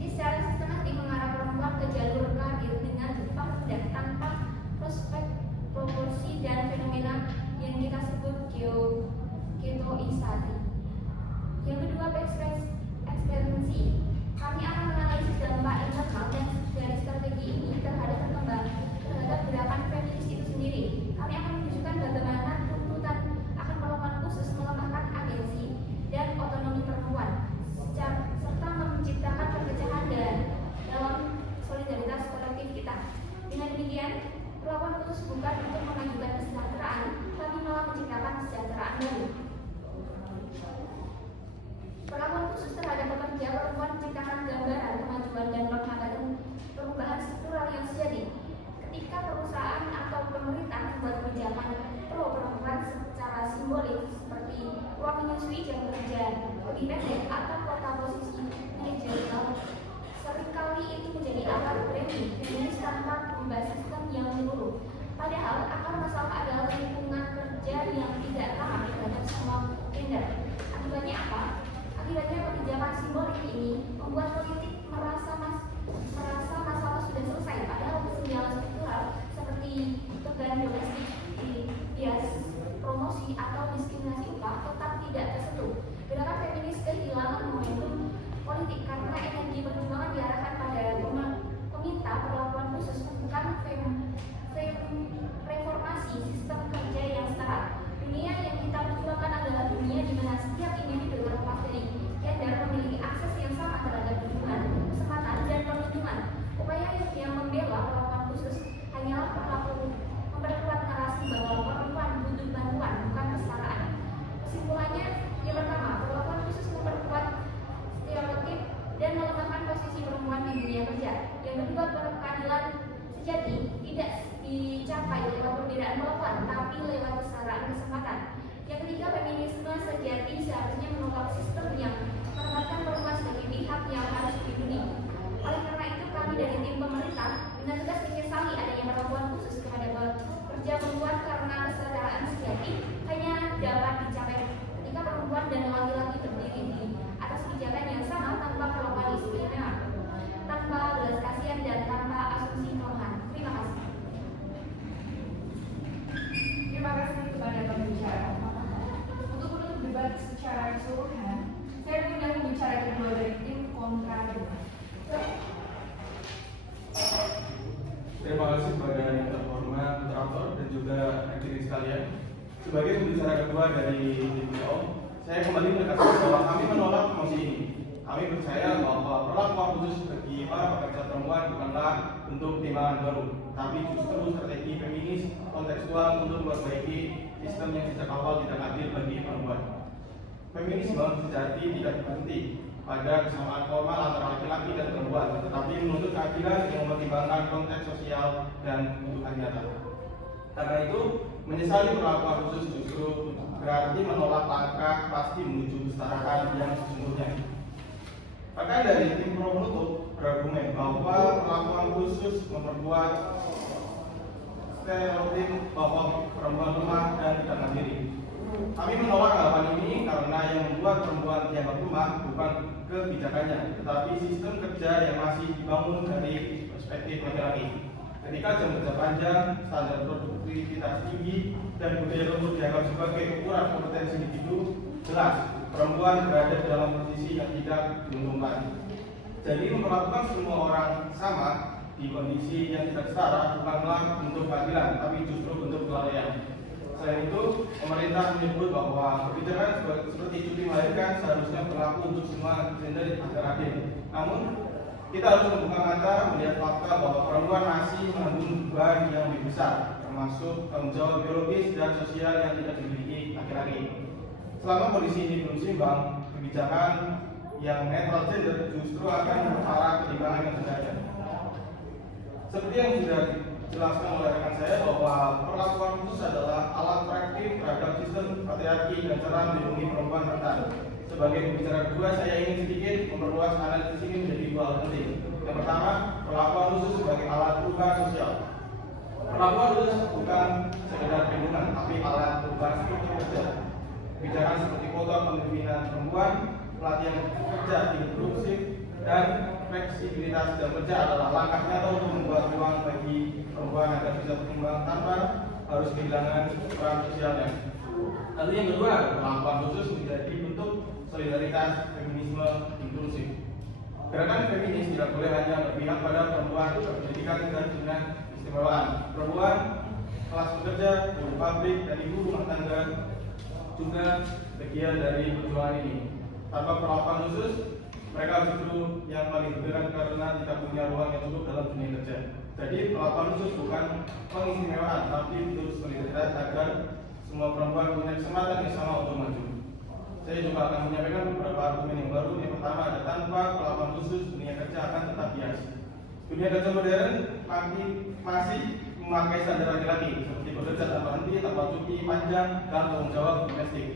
secara sistematik mengarah perempuan ke jalur karir dengan upah rendah tanpa prospek proporsi dan fenomena yang kita sebut getoisasi. Yang kedua, ekstensi. Kami akan menganalisis dampak internal dan dari strategi ini terhadap gerakan feminis itu sendiri. Kami akan menunjukkan bagaimana tuntutan akan perlakuan khusus melemahkan agensi dan otonomi perempuan, serta menciptakan perpecahan dalam solidaritas kolektif kita. Dengan demikian, perlakuan khusus bukan untuk memajukan kesejahteraan, tapi malah menciptakan kesejahteraan baru. Perlakuan khusus terhadap pekerja perempuan menciptakan gambaran kemajuan dan penghambatan perubahan struktural yang sejati. Ketika perusahaan atau pemerintah membuat kebijakan pro perempuan secara simbolik seperti ruang menyusui jam kerja lebih pendek atau kuota posisi manajerial, seringkali itu menjadi alat framing feminis tanpa mengubah sistem yang menyeluruh. Padahal akar masalah adalah lingkungan kerja yang tidak ramah terhadap semua gender. Akibatnya apa? Akibatnya kebijakan simbolik ini membuat politik merasa masalah sudah selesai, padahal kesenjangan struktural seperti beban domestik, bias promosi atau diskriminasi upah tetap tidak tersentuh. Gerakan feminis kehilangan momentum politik karena energi perjuangan diarahkan pada meminta perlakuan khusus, bukan reformasi sistem kerja yang setara. Dunia yang kita perjuangkan adalah dunia di mana setiap individu terlepas dari gender memiliki akses yang sama terhadap dukungan, kesempatan, dan perlindungan. Upaya yang membela perlakuan khusus hanyalah memperkuat narasi bahwa perempuan butuh bantuan, bukan kesetaraan. Kesimpulannya, yang pertama, perlakuan khusus memperkuat stereotip dan melemahkan posisi perempuan di dunia kerja. Yang kedua, keadilan sejati tidak dicapai lewat perbedaan perlakuan, tapi lewat kesetaraan kesempatan. Yang ketiga, feminisme sejati seharusnya menolak sistem yang menempatkan perempuan sebagai pihak yang harus dilindungi. Oleh karena itu, kami dari tim pemerintah dengan tegas menyesali adanya perlakuan khusus kepada pekerja perempuan karena kesetaraan sejati hanya dapat dicapai ketika perempuan dan laki-laki berdiri di atas kebijakan yang sama tanpa perlakuan istimewa, tanpa belas kasihan dan tanpa asumsi kelemahan. Terima kasih. Terima kasih kepada pembicara. Untuk menutup debat secara keseluruhan, saya mengundang pembicara kedua dari tim kontra debat. Terima kasih kepada yang terhormat moderator dan juga hadirin sekalian. Sebagai pembicara kedua dari tim PO, saya kembali menegaskan bahwa kami menolak mosi ini. Kami percaya bahwa perlakuan khusus bagi para pekerja perempuan bukanlah bentuk timbangan baru, tapi justru strategi feminis kontekstual untuk memperbaiki sistem yang sejak awal tidak adil bagi perempuan. Feminisme sejati tidak berhenti pada kesamaan formal antara laki-laki dan perempuan, tetapi menuntut keadilan yang mempertimbangkan konteks sosial dan kebutuhan nyata. Karena itu, menyesali perlakuan khusus justru berarti menolak langkah pasti menuju kesetaraan yang sesungguhnya. Bahkan dari tim pro penutup berargumen bahwa perlakuan khusus memperkuat stereotip bahwa perempuan lemah dan tidak mandiri. Kami menolak anggapan ini karena yang membuat perempuan dianggap lemah bukan kebijakannya, tetapi sistem kerja yang masih dibangun dari perspektif laki-laki. Ketika jam kerja panjang, standar produktivitas tinggi, dan budaya lembut dianggap sebagai ukuran kompetensi individu, jelas perempuan berada dalam posisi yang tidak diuntungkan. Jadi memperlakukan semua orang sama di kondisi yang tidak setara bukanlah bentuk keadilan, tapi justru bentuk kelalaian. Selain itu, pemerintah menyebut bahwa kebijakan seperti cuti melahirkan seharusnya berlaku untuk semua gender agar adil. Namun, kita harus membuka mata melihat fakta bahwa perempuan masih menanggung beban yang lebih besar, termasuk tanggung jawab biologis dan sosial yang tidak dimiliki laki-laki. Selama kondisi ini belum seimbang, kebijakan yang netral gender justru akan memperparah ketimbangan yang sudah ada. Seperti yang sudah dijelaskan oleh rekan saya bahwa perlakuan khusus adalah alat praktik terhadap sistem patriarki dan cara melindungi perempuan rentan. Sebagai pembicara kedua, saya ingin sedikit memperluas analisis ini menjadi dua hal penting. Yang pertama, perlakuan khusus sebagai alat perubahan sosial. Perlakuan khusus bukan sekedar perlindungan, tapi alat perubahan struktur kerja. Kebijakan seperti kuota pemimpinan perempuan, pelatihan kerja tidak produktif, dan fleksibilitas jam kerja adalah langkah nyata untuk membuat ruang bagi perempuan agar bisa berkembang tanpa harus kehilangan peran sosialnya. Lalu yang kedua, perlakuan khusus menjadi bentuk solidaritas feminisme inklusif. Gerakan feminis tidak boleh hanya berpihak pada perempuan berpendidikan dan dengan istimewaan. Perempuan, kelas pekerja, buruh pabrik, dan ibu rumah tangga juga bagian dari perjuangan ini. Tanpa perlakuan khusus, mereka justru yang paling bergerak karena tidak punya ruang yang cukup dalam dunia kerja. Jadi perlakuan khusus bukan pengistimewaan, tapi bentuk solidaritas agar semua perempuan punya kesempatan yang sama untuk maju. Saya juga akan menyampaikan beberapa argumen yang baru. Yang pertama, ada tanpa perlakuan khusus, dunia kerja akan tetap bias. Dunia kerja modern masih memakai standar laki-laki, seperti bekerja tanpa henti, tanpa cuti panjang, dan tanggung jawab domestik.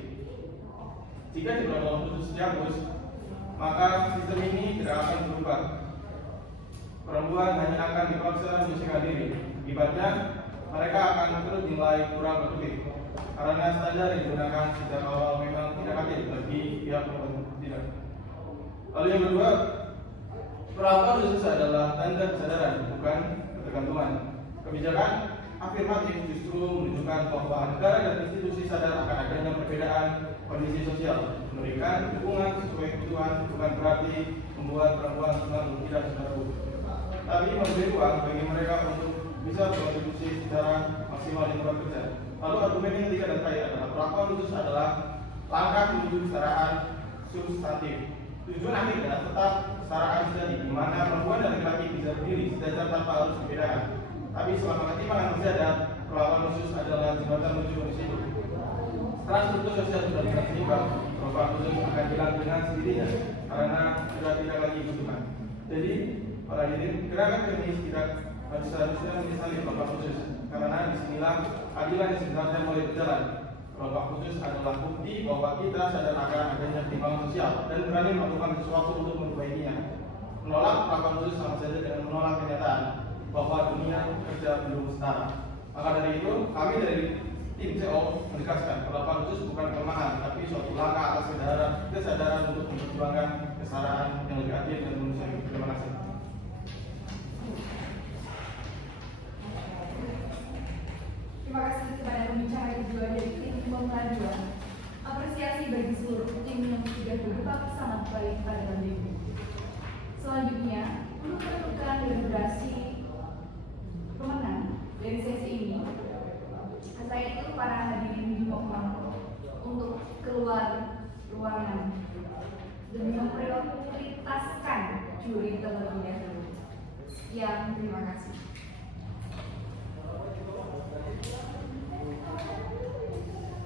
Jika diperlakukan khusus dihapus, maka sistem ini tidak akan berubah. Perempuan hanya akan dipaksa menyusahkan diri. Akibatnya, mereka akan terus dinilai kurang produktif karena standar yang digunakan sejak awal memang tidak adil bagi pihak tidak. Lalu yang kedua, perlakuan khusus adalah tanda kesadaran, bukan ketergantungan. Kebijakan afirmatif justru menunjukkan bahwa negara dan institusi sadar akan adanya perbedaan kondisi sosial. Memberikan dukungan sesuai kebutuhan bukan berarti membuat perempuan selalu tidak berlaku, tapi memberi ruang bagi mereka untuk bisa berkontribusi secara maksimal di tempat kerja. Lalu argumen yang ketiga dan terakhir adalah perlakuan khusus adalah langkah menuju kesetaraan substantif. Tujuan akhir adalah tetap kesetaraan sejati, di mana perempuan dan laki-laki bisa berdiri sejajar tanpa harus dibedakan. Tapi selama ketimpangan masih ada, perlakuan khusus adalah jembatan menuju kondisi itu. Setelah struktur sosial sudah tidak seimbang, perlakuan khusus akan hilang dengan sendirinya karena sudah tidak lagi dibutuhkan. Jadi, para hadirin, gerakan feminis tidak seharusnya menyesali perlakuan khusus, karena disinilah keadilan yang sebenarnya mulai berjalan. Perlakuan khusus adalah bukti bahwa kita sadar akan adanya ketimpangan sosial dan berani melakukan sesuatu untuk memperbaikinya. Menolak perlakuan khusus sama saja dengan menolak kenyataan bahwa dunia kerja belum setara. Maka dari itu, kami dari tim CO menegaskan perlakuan khusus bukan kelemahan, tapi suatu langkah atas kesadaran untuk memperjuangkan kesetaraan yang lebih adil dan manusiawi. Terima kasih. Terima kasih kepada pembicara kedua dari tim Pemula 2. Apresiasi bagi seluruh tim yang sudah bergerak sangat baik pada hari ini. Selanjutnya, untuk menentukan deliberasi pemenang dari sesi ini, saya itu para hadirin dimohon untuk keluar ruangan demi memprioritaskan juri terlebih dahulu. Sekian, terima kasih.